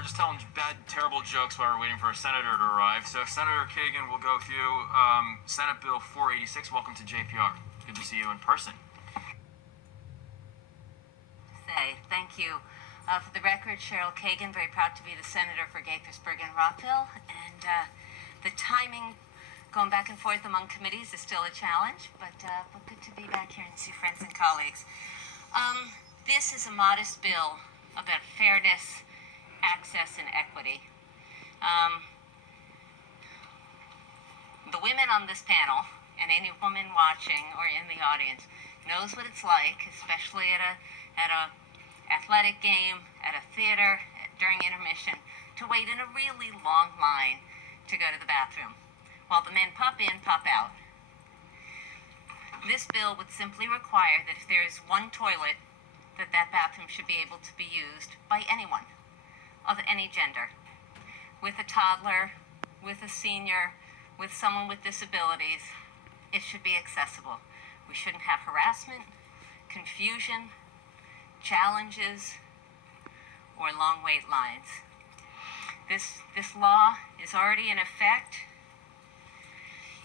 were just telling bad, terrible jokes while we're waiting for a senator to arrive. So Senator Kagan will go through Senate Bill 486. Welcome to JPR. Good to see you in person. Thank you. For the record, Cheryl Kagan, very proud to be the senator for Gaithersburg and Rockville. And the timing going back and forth among committees is still a challenge, but good to be back here and see friends and colleagues. This is a modest bill about fairness, access, and equity. The women on this panel, and any woman watching or in the audience, knows what it's like, especially at a athletic game, at a theater, during intermission, to wait in a really long line to go to the bathroom, while the men pop in, pop out. This bill would simply require that if there is one toilet, that bathroom should be able to be used by anyone of any gender, with a toddler, with a senior, with someone with disabilities. It should be accessible. We shouldn't have harassment, confusion, challenges, or long wait lines. This law is already in effect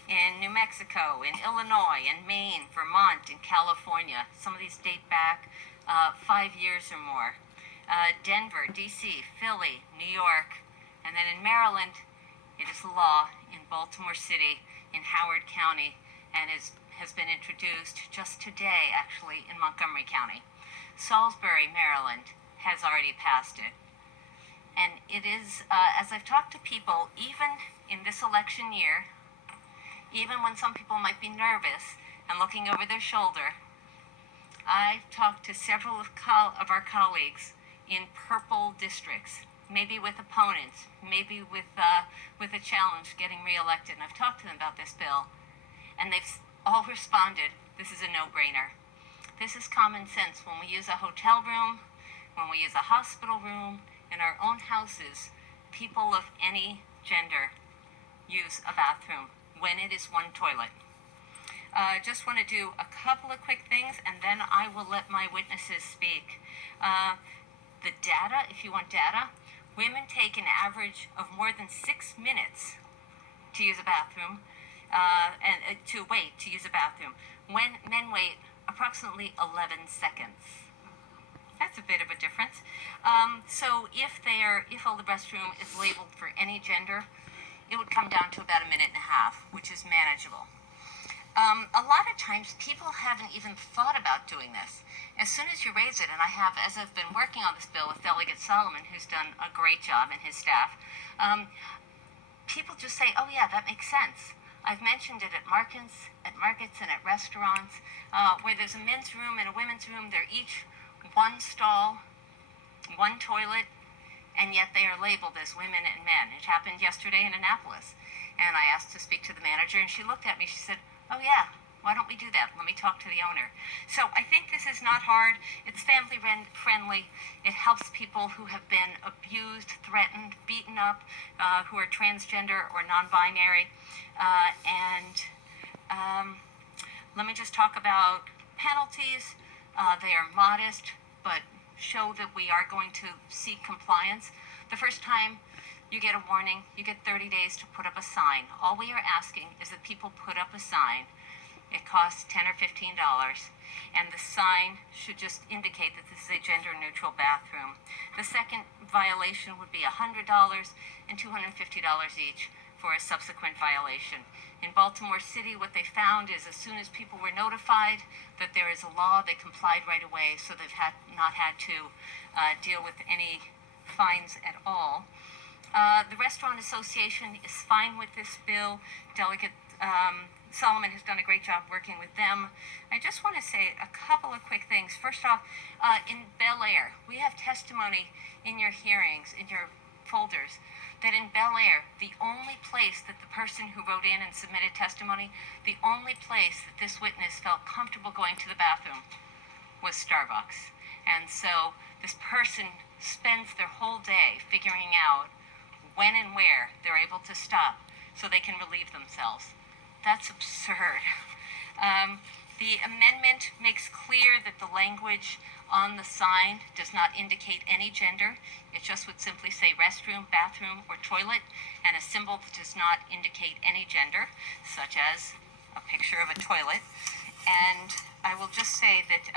in New Mexico, in Illinois, in Maine, Vermont, in California. Some of these date back 5 years or more. Denver, D.C., Philly, New York, and then in Maryland, it is law in Baltimore City, in Howard County, and has been introduced just today, actually, in Montgomery County. Salisbury, Maryland, has already passed it. And it is, as I've talked to people, even in this election year, even when some people might be nervous and looking over their shoulder, I've talked to several of our colleagues in purple districts, maybe with opponents, maybe with a challenge getting reelected, and I've talked to them about this bill, and they've all responded, this is a no-brainer. This is common sense. When we use a hotel room, when we use a hospital room, in our own houses, people of any gender use a bathroom when it is one toilet. Just want to do a couple of quick things, and then I will let my witnesses speak. The data, if you want data, women take an average of more than 6 minutes to use a bathroom, and to use a bathroom. When men wait approximately 11 seconds. That's a bit of a difference. So if all the restroom is labeled for any gender, it would come down to about 1.5 minutes, which is manageable. A lot of times people haven't even thought about doing this. As soon as you raise it, and I have, as I've been working on this bill with Delegate Solomon, who's done a great job, and his staff, people just say, oh yeah, that makes sense. I've mentioned it at markets and at restaurants, where there's a men's room and a women's room. They're each one stall, one toilet, and yet they are labeled as women and men. It happened yesterday in Annapolis, and I asked to speak to the manager, and she looked at me, she said, oh yeah, why don't we do that? Let me talk to the owner. So I think this is not hard. It's family friendly. It helps people who have been abused, threatened, beaten up, who are transgender or non-binary. Let me just talk about penalties. They are modest, but show that we are going to seek compliance. The first time you get a warning, you get 30 days to put up a sign. All we are asking is that people put up a sign. It costs $10 or $15, and the sign should just indicate that this is a gender-neutral bathroom. The second violation would be $100 and $250 each for a subsequent violation. In Baltimore City, what they found is as soon as people were notified that there is a law, they complied right away, so they've not had to deal with any fines at all. The Restaurant Association is fine with this bill. Delegate Solomon has done a great job working with them. I just want to say a couple of quick things. First off, in Bel Air, we have testimony in your hearings, in your folders, that in Bel Air, the only place that the person who wrote in and submitted testimony, the only place that this witness felt comfortable going to the bathroom was Starbucks. And so this person spends their whole day figuring out when and where they're able to stop so they can relieve themselves. That's absurd. The amendment makes clear that the language on the sign does not indicate any gender. It just would simply say restroom, bathroom, or toilet, and a symbol that does not indicate any gender, such as a picture of a toilet. And I will just say that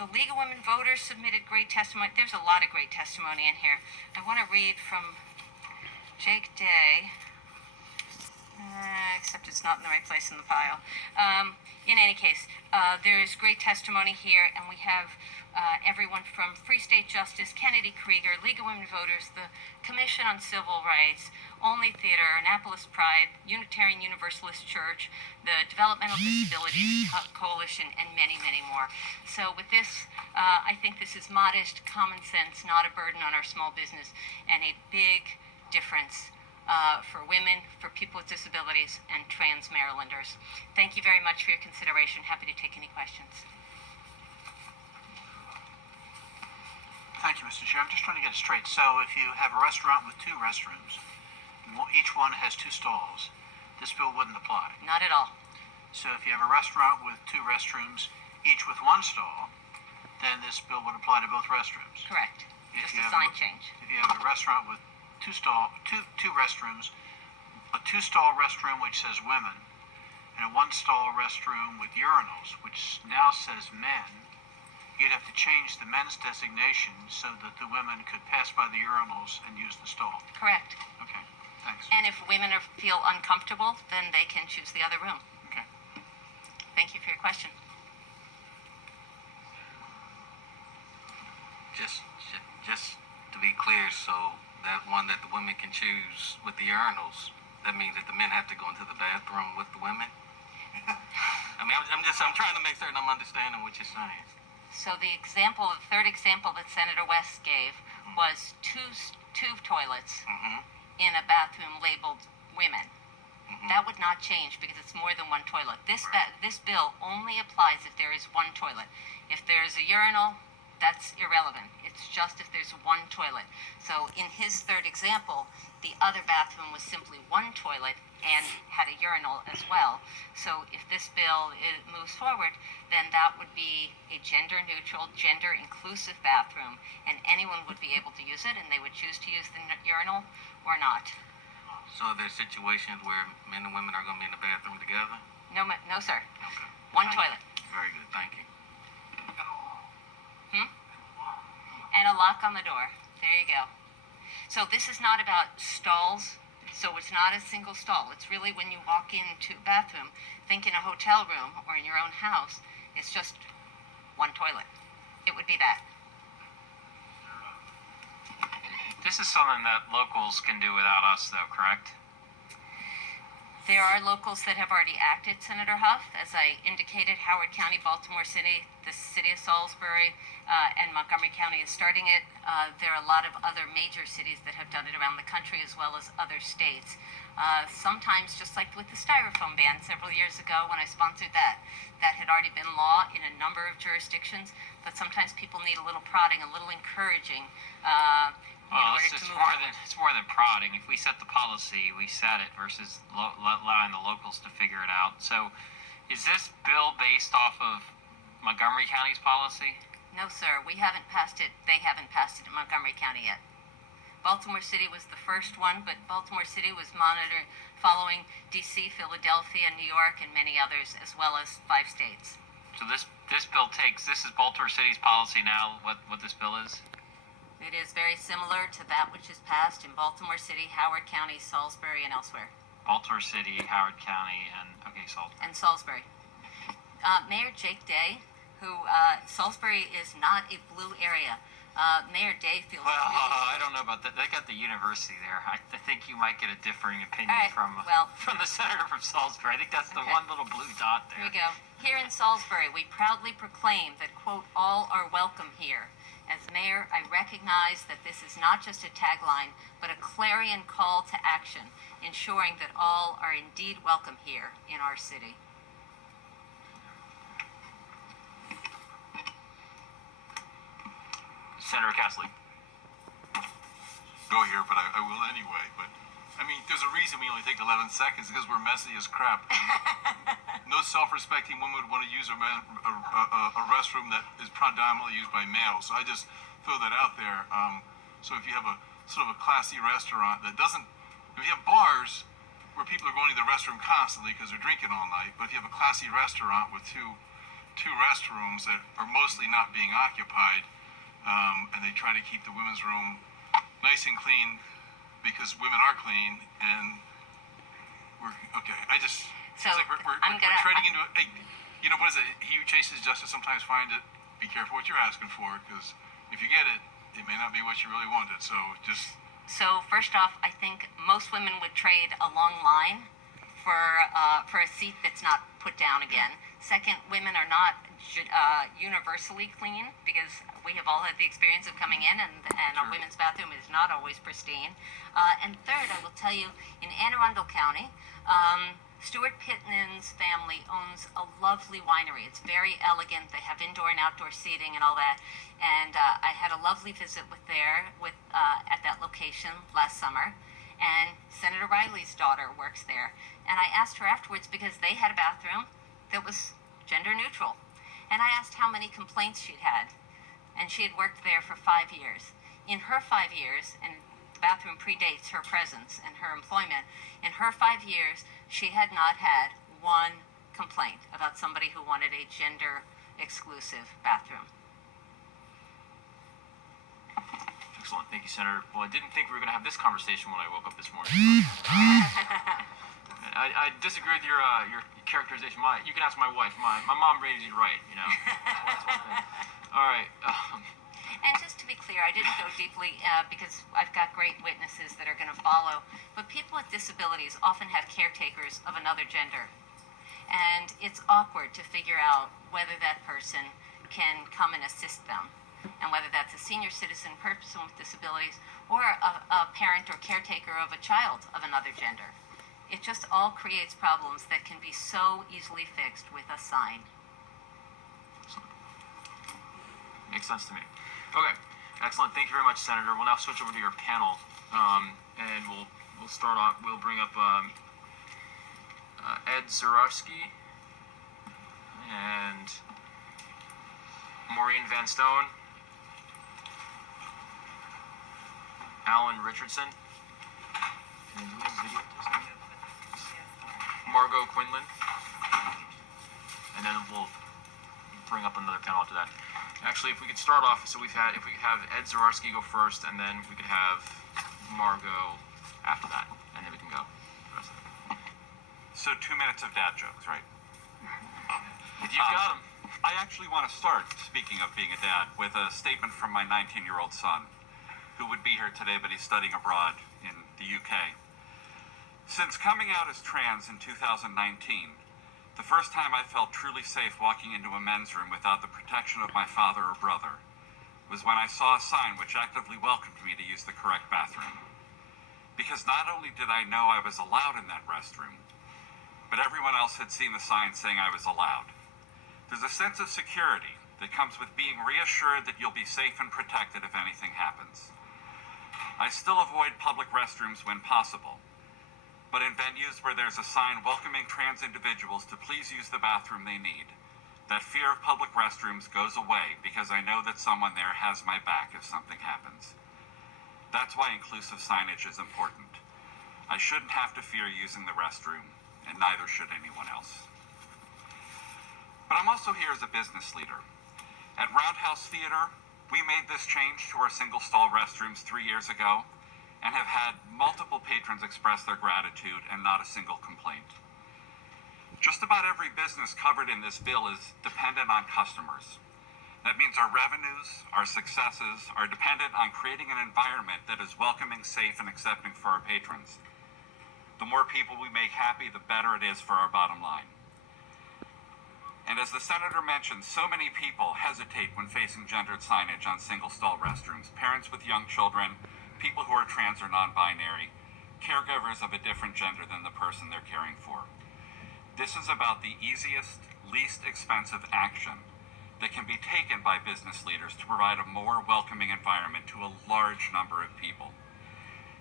the League of Women Voters submitted great testimony. There's a lot of great testimony in here. I want to read from Jake Day. Except it's not in the right place in the pile. In any case, there is great testimony here, and we have everyone from Free State Justice, Kennedy Krieger, League of Women Voters, the Commission on Civil Rights, Only Theater, Annapolis Pride, Unitarian Universalist Church, the Developmental Disabilities Coalition, and many, many more. So with this, I think this is modest, common sense, not a burden on our small business, and a big difference for women, for people with disabilities, and trans Marylanders. Thank you very much for your consideration. Happy to take any questions. Thank you, Mr. Chair. I'm just trying to get it straight. So if you have a restaurant with 2 restrooms, each one has 2 stalls, this bill wouldn't apply. Not at all. So if you have a restaurant with 2 restrooms, each with 1 stall, then this bill would apply to both restrooms. Correct. If Just you a have sign change. If you have a restaurant with two restrooms, a 2-stall restroom which says women, and a 1-stall restroom with urinals which now says men, you'd have to change the men's designation so that the women could pass by the urinals and use the stall. Correct. Okay, thanks. And if women feel uncomfortable, then they can choose the other room. Okay. Thank you for your question. Just to be clear, so that one that the women can choose with the urinals, that means that the men have to go into the bathroom with the women? I mean, I'm trying to make certain I'm understanding what you're saying. So the third example that Senator West gave was two toilets in a bathroom labeled women. That would not change because it's more than 1 toilet. This bill only applies if there is 1 toilet. If there is a urinal, that's irrelevant. It's just if there's 1 toilet. So in his third example, the other bathroom was simply 1 toilet and had a urinal as well. So if this bill moves forward, then that would be a gender-neutral, gender-inclusive bathroom, and anyone would be able to use it, and they would choose to use the urinal or not. So there's situations where men and women are going to be in the bathroom together? No, sir. Okay. 1 toilet. Very good, thank you. And a lock on the door. There you go. So this is not about stalls. So it's not a single stall. It's really when you walk into a bathroom, think in a hotel room or in your own house, it's just 1 toilet. It would be that. This is something that locals can do without us, though, correct? There are locals that have already acted, Senator Huff. As I indicated, Howard County, Baltimore City, the city of Salisbury, and Montgomery County is starting it. There are a lot of other major cities that have done it around the country as well as other states. Sometimes, just like with the styrofoam ban several years ago when I sponsored that had already been law in a number of jurisdictions, but sometimes people need a little prodding, a little encouraging Well, it's more than prodding. If we set the policy, we set it versus allowing the locals to figure it out. So, is this bill based off of Montgomery County's policy? No, sir. We haven't passed it. They haven't passed it in Montgomery County yet. Baltimore City was the first one, but Baltimore City was following D.C., Philadelphia, New York, and many others, as well as 5 states. So this bill this is Baltimore City's policy now, what this bill is? It is very similar to that which is passed in Baltimore City, Howard County, Salisbury, and elsewhere. Baltimore City, Howard County, and Salisbury. And Salisbury. Mayor Jake Day, who Salisbury is not a blue area. Mayor Day feels. Well, really I don't know about that. They got the university there. I think you might get a differing opinion right, from the senator from Salisbury. I think that's the one little blue dot there. Here we go. Here in Salisbury, we proudly proclaim that, quote, all are welcome here. As mayor, I recognize that this is not just a tagline, but a clarion call to action, ensuring that all are indeed welcome here in our city. Senator Castley. Go here, but I will anyway. But I mean, there's a reason we only take 11 seconds because we're messy as crap. No self-respecting woman would want to use a restroom that is predominantly used by males. So I just throw that out there. So if you have a sort of a classy restaurant that doesn't, if you have bars where people are going to the restroom constantly because they're drinking all night, but if you have a classy restaurant with two restrooms that are mostly not being occupied, and they try to keep the women's room nice and clean because women are clean, and we're okay. So it's like we're treading into it. You know, what is it? He who chases justice sometimes finds it. Be careful what you're asking for, because if you get it, it may not be what you really wanted. So first off, I think most women would trade a long line for a seat that's not put down again. Second, women are not universally clean, because we have all had the experience of coming in and a women's bathroom is not always pristine. And third, I will tell you, in Anne Arundel County, Stuart Pittman's family owns a lovely winery. It's very elegant. They have indoor and outdoor seating and all that. And I had a lovely visit at that location last summer. And Senator Riley's daughter works there. And I asked her afterwards, because they had a bathroom that was gender neutral. And I asked how many complaints she'd had. And she had worked there for 5 years. In her 5 years, and the bathroom predates her presence and her employment, in her 5 years, she had not had one complaint about somebody who wanted a gender-exclusive bathroom. Excellent. Thank you, Senator. Well, I didn't think we were going to have this conversation when I woke up this morning. I disagree with your characterization. You can ask my wife. My mom raised you right, you know. That's one thing. All right. And just to be clear, I didn't go deeply because I've got great witnesses that are going to follow. But people with disabilities often have caretakers of another gender. And it's awkward to figure out whether that person can come and assist them. And whether that's a senior citizen person with disabilities or a parent or caretaker of a child of another gender. It just all creates problems that can be so easily fixed with a sign. Makes sense to me. Okay, excellent. Thank you very much, Senator. We'll now switch over to your panel, and we'll start off. We'll bring up Ed Zurowski and Maureen Van Stone, Alan Richardson, and do we have video testing yet? Margot Quinlan, and then we'll bring up another panel after that. Actually, if we could start off, if we could have Ed Zurowski go first, and then we could have Margot after that, and then we can go the rest of it. So 2 minutes of dad jokes, right? If you've got them. I actually want to start, speaking of being a dad, with a statement from my 19-year-old son, who would be here today, but he's studying abroad in the UK. Since coming out as trans in 2019, the first time I felt truly safe walking into a men's room without the protection of my father or brother was when I saw a sign which actively welcomed me to use the correct bathroom. Because not only did I know I was allowed in that restroom, but everyone else had seen the sign saying I was allowed. There's a sense of security that comes with being reassured that you'll be safe and protected if anything happens. I still avoid public restrooms when possible, but in venues where there's a sign welcoming trans individuals to please use the bathroom they need, that fear of public restrooms goes away because I know that someone there has my back if something happens. That's why inclusive signage is important. I shouldn't have to fear using the restroom, and neither should anyone else. But I'm also here as a business leader. At Roundhouse Theater, we made this change to our single-stall restrooms 3 years ago and have had multiple patrons express their gratitude and not a single complaint. Just about every business covered in this bill is dependent on customers. That means our revenues, our successes, are dependent on creating an environment that is welcoming, safe, and accepting for our patrons. The more people we make happy, the better it is for our bottom line. And as the senator mentioned, so many people hesitate when facing gendered signage on single-stall restrooms. Parents with young children, people who are trans or non-binary, caregivers of a different gender than the person they're caring for. This is about the easiest, least expensive action that can be taken by business leaders to provide a more welcoming environment to a large number of people.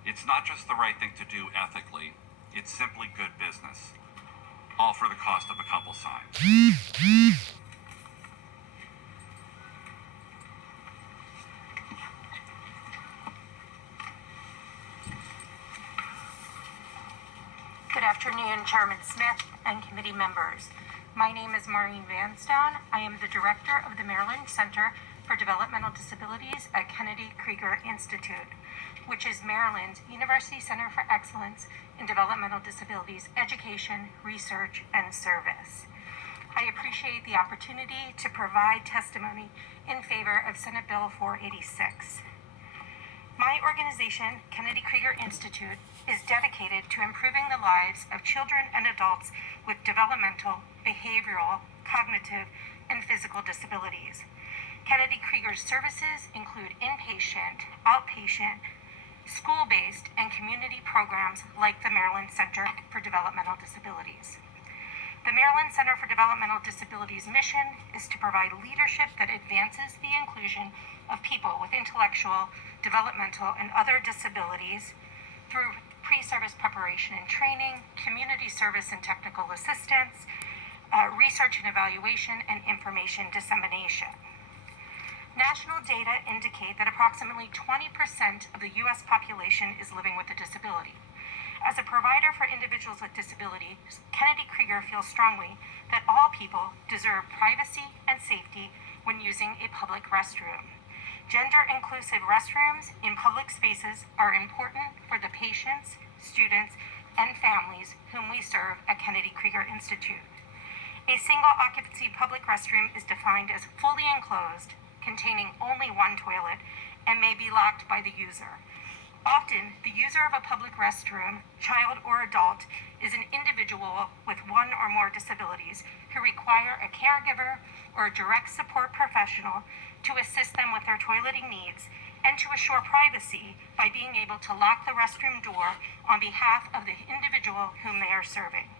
It's not just the right thing to do ethically, it's simply good business. All for the cost of a couple signs. Good afternoon, Chairman Smith and committee members. My name is Maureen Vanstone. I am the director of the Maryland Center for Developmental Disabilities at Kennedy Krieger Institute, which is Maryland's University Center for Excellence in Developmental Disabilities Education, Research, and Service. I appreciate the opportunity to provide testimony in favor of Senate Bill 486. My organization, Kennedy Krieger Institute, is dedicated to improving the lives of children and adults with developmental, behavioral, cognitive, and physical disabilities. Kennedy Krieger's services include inpatient, outpatient, school-based, and community programs like the Maryland Center for Developmental Disabilities. The Maryland Center for Developmental Disabilities mission is to provide leadership that advances the inclusion of people with intellectual, developmental, and other disabilities through pre-service preparation and training, community service and technical assistance, research and evaluation, and information dissemination. National data indicate that approximately 20% of the U.S. population is living with a disability. As a provider for individuals with disabilities, Kennedy Krieger feels strongly that all people deserve privacy and safety when using a public restroom. Gender-inclusive restrooms in public spaces are important for the patients, students, and families whom we serve at Kennedy Krieger Institute. A single-occupancy public restroom is defined as fully enclosed, containing only one toilet, and may be locked by the user. Often, the user of a public restroom, child or adult, is an individual with one or more disabilities who require a caregiver or a direct support professional to assist them with their toileting needs and to assure privacy by being able to lock the restroom door on behalf of the individual whom they are serving.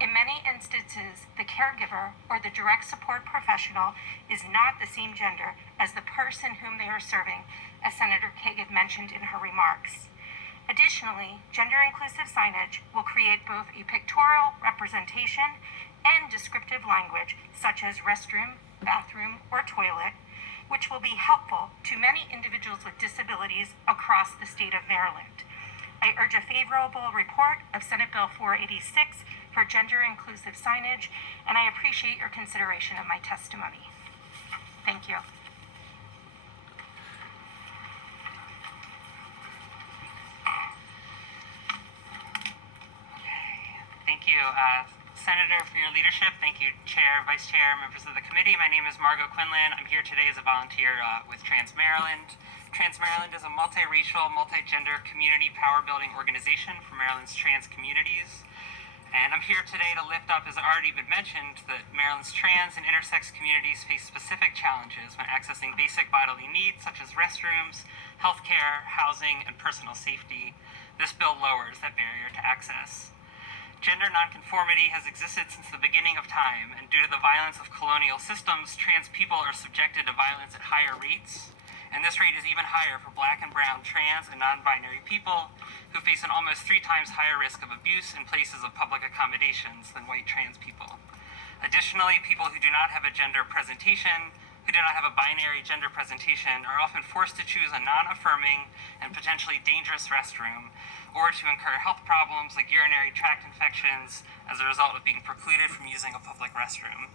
In many instances, the caregiver or the direct support professional is not the same gender as the person whom they are serving, as Senator Kagan mentioned in her remarks. Additionally, gender-inclusive signage will create both a pictorial representation and descriptive language, such as restroom, bathroom, or toilet, which will be helpful to many individuals with disabilities across the state of Maryland. I urge a favorable report of Senate Bill 486 for gender-inclusive signage, and I appreciate your consideration of my testimony. Thank you. Thank you, Senator, for your leadership. Thank you, Chair, Vice Chair, members of the committee. My name is Margot Quinlan. I'm here today as a volunteer with Trans Maryland. Trans Maryland is a multiracial, multigender community power-building organization for Maryland's trans communities. And I'm here today to lift up, as already been mentioned, that Maryland's trans and intersex communities face specific challenges when accessing basic bodily needs such as restrooms, healthcare, housing, and personal safety. This bill lowers that barrier to access. Gender nonconformity has existed since the beginning of time, and due to the violence of colonial systems, trans people are subjected to violence at higher rates, and this rate is even higher for Black and brown trans and non-binary people who face an almost 3 times higher risk of abuse in places of public accommodations than white trans people. Additionally, people who do not have a gender presentation, who do not have a binary gender presentation, are often forced to choose a non-affirming and potentially dangerous restroom, or to incur health problems like urinary tract infections as a result of being precluded from using a public restroom.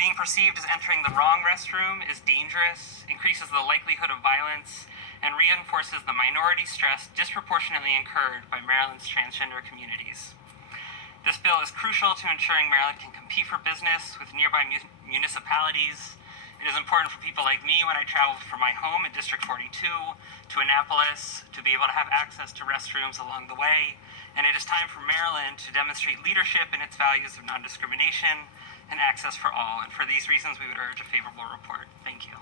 Being perceived as entering the wrong restroom is dangerous, increases the likelihood of violence, and reinforces the minority stress disproportionately incurred by Maryland's transgender communities. This bill is crucial to ensuring Maryland can compete for business with nearby municipalities. It is important for people like me when I travel from my home in District 42 to Annapolis to be able to have access to restrooms along the way. And it is time for Maryland to demonstrate leadership in its values of non-discrimination and access for all. And for these reasons, we would urge a favorable report. Thank you.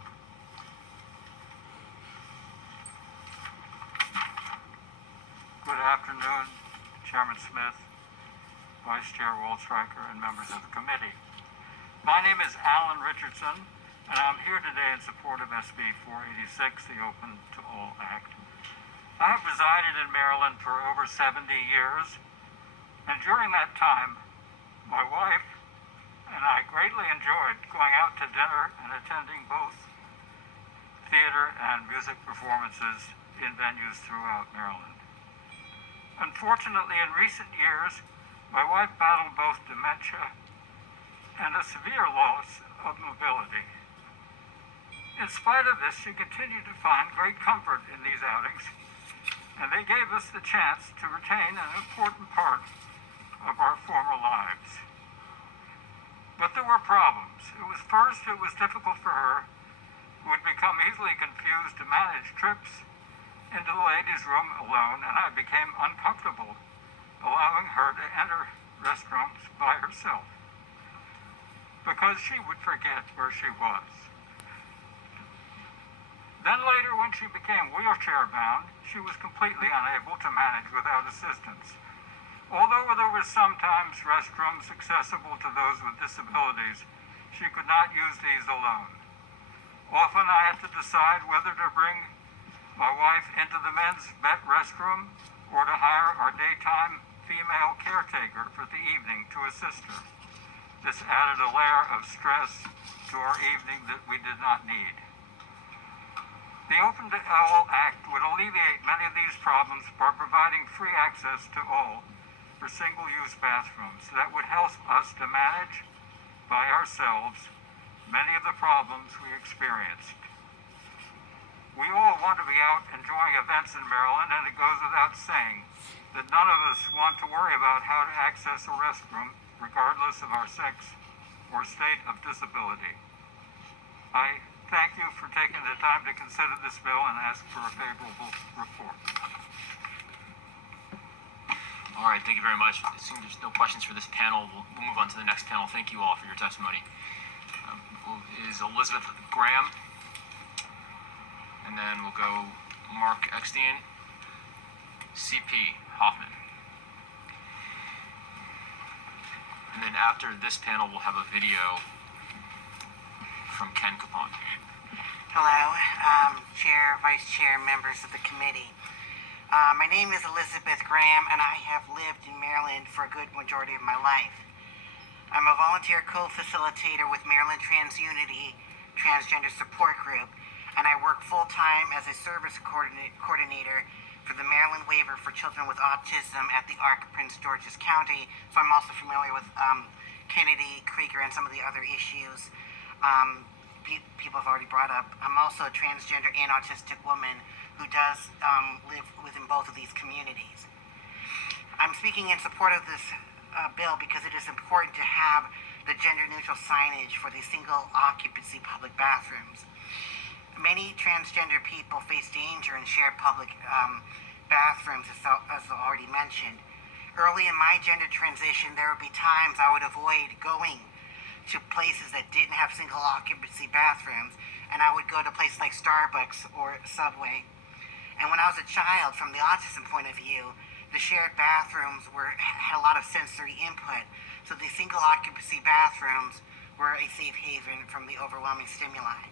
Good afternoon, Chairman Smith, Vice Chair Waldstreicher, and members of the committee. My name is Alan Richardson, and I'm here today in support of SB 486, the Open to All Act. I have resided in Maryland for over 70 years, and during that time, my wife and I greatly enjoyed going out to dinner and attending both theater and music performances in venues throughout Maryland. Unfortunately, in recent years, my wife battled both dementia and a severe loss of mobility. In spite of this, she continued to find great comfort in these outings, and they gave us the chance to retain an important part of our former lives. But there were problems. It was difficult for her, who would become easily confused, to manage trips into the ladies' room alone, and I became uncomfortable allowing her to enter restrooms by herself because she would forget where she was. Then later, when she became wheelchair bound, she was completely unable to manage without assistance. Although there were sometimes restrooms accessible to those with disabilities, she could not use these alone. Often I had to decide whether to bring my wife into the men's restroom or to hire our daytime female caretaker for the evening to assist her. This added a layer of stress to our evening that we did not need. The Open to All Act would alleviate many of these problems by providing free access to all for single-use bathrooms that would help us to manage by ourselves many of the problems we experienced. We all want to be out enjoying events in Maryland, and it goes without saying that none of us want to worry about how to access a restroom regardless of our sex or state of disability. I thank you for taking the time to consider this bill and ask for a favorable report. All right, thank you very much. Assuming there's no questions for this panel, we'll move on to the next panel. Thank you all for your testimony. Is Elizabeth Graham, and then we'll go Mark Eckstein, CP Hoffman. And then after this panel, we'll have a video from Ken Capone. Hello, Chair, Vice Chair, members of the committee. My name is Elizabeth Graham, and I have lived in Maryland for a good majority of my life. I'm a volunteer co-facilitator with Maryland TransUnity Transgender Support Group, and I work full-time as a service coordinator for the Maryland Waiver for Children with Autism at the ARC Prince George's County, so I'm also familiar with Kennedy, Krieger, and some of the other issues people have already brought up. I'm also a transgender and autistic woman who does live within both of these communities. I'm speaking in support of this bill because it is important to have the gender-neutral signage for the single-occupancy public bathrooms. Many transgender people face danger in shared public bathrooms, as already mentioned. Early in my gender transition, there would be times I would avoid going to places that didn't have single-occupancy bathrooms, and I would go to places like Starbucks or Subway. And when I was a child, from the autism point of view, the shared bathrooms had a lot of sensory input, so the single-occupancy bathrooms were a safe haven from the overwhelming stimuli.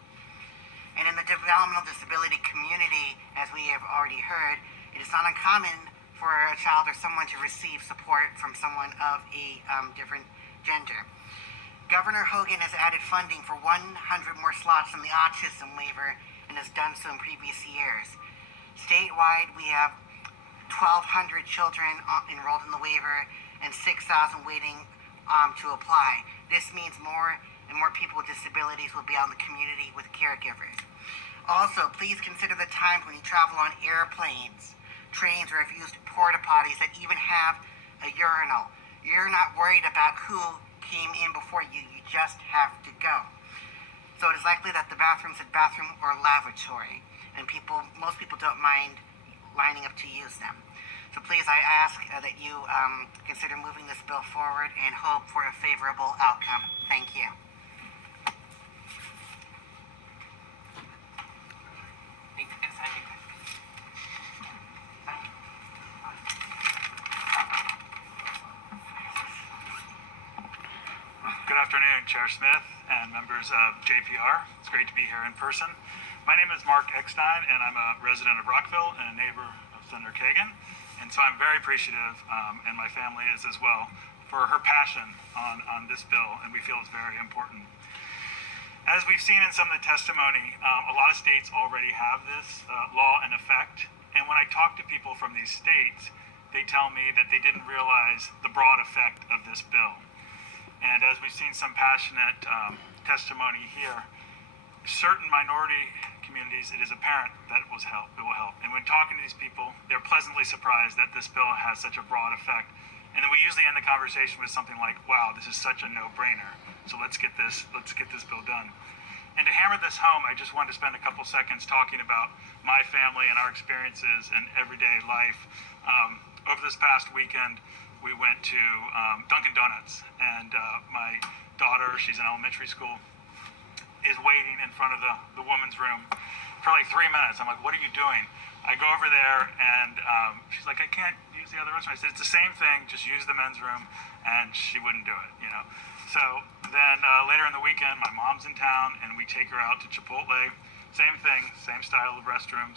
And in the developmental disability community, as we have already heard, it is not uncommon for a child or someone to receive support from someone of a different gender. Governor Hogan has added funding for 100 more slots in the autism waiver and has done so in previous years. Statewide, we have 1,200 children enrolled in the waiver and 6,000 waiting to apply. This means more and more people with disabilities will be out in the community with caregivers. Also, please consider the times when you travel on airplanes, trains, or if you use porta potties that even have a urinal. You're not worried about who came in before you, you just have to go. So it is likely that the bathroom's a bathroom or lavatory, and most people don't mind lining up to use them. So please, I ask that you consider moving this bill forward and hope for a favorable outcome. Thank you. Good afternoon, Chair Smith and members of JPR. It's great to be here in person. My name is Mark Eckstein, and I'm a resident of Rockville and a neighbor of Senator Kagan. And so I'm very appreciative, and my family is as well, for her passion on this bill, and we feel it's very important. As we've seen in some of the testimony, a lot of states already have this law in effect. And when I talk to people from these states, they tell me that they didn't realize the broad effect of this bill. And as we've seen some passionate testimony here, certain minority communities, it is apparent that it will help. And when talking to these people, they're pleasantly surprised that this bill has such a broad effect. And then we usually end the conversation with something like, wow, this is such a no-brainer. So let's get this bill done. And to hammer this home, I just wanted to spend a couple seconds talking about my family and our experiences in everyday life. Over this past weekend, we went to Dunkin' Donuts, and my daughter, she's in elementary school, is waiting in front of the woman's room for like 3 minutes. I'm like, what are you doing? I go over there, and she's like, I can't use the other restroom. I said, it's the same thing, just use the men's room, and she wouldn't do it, you know. So then later in the weekend, my mom's in town, and we take her out to Chipotle. Same thing, same style of restrooms.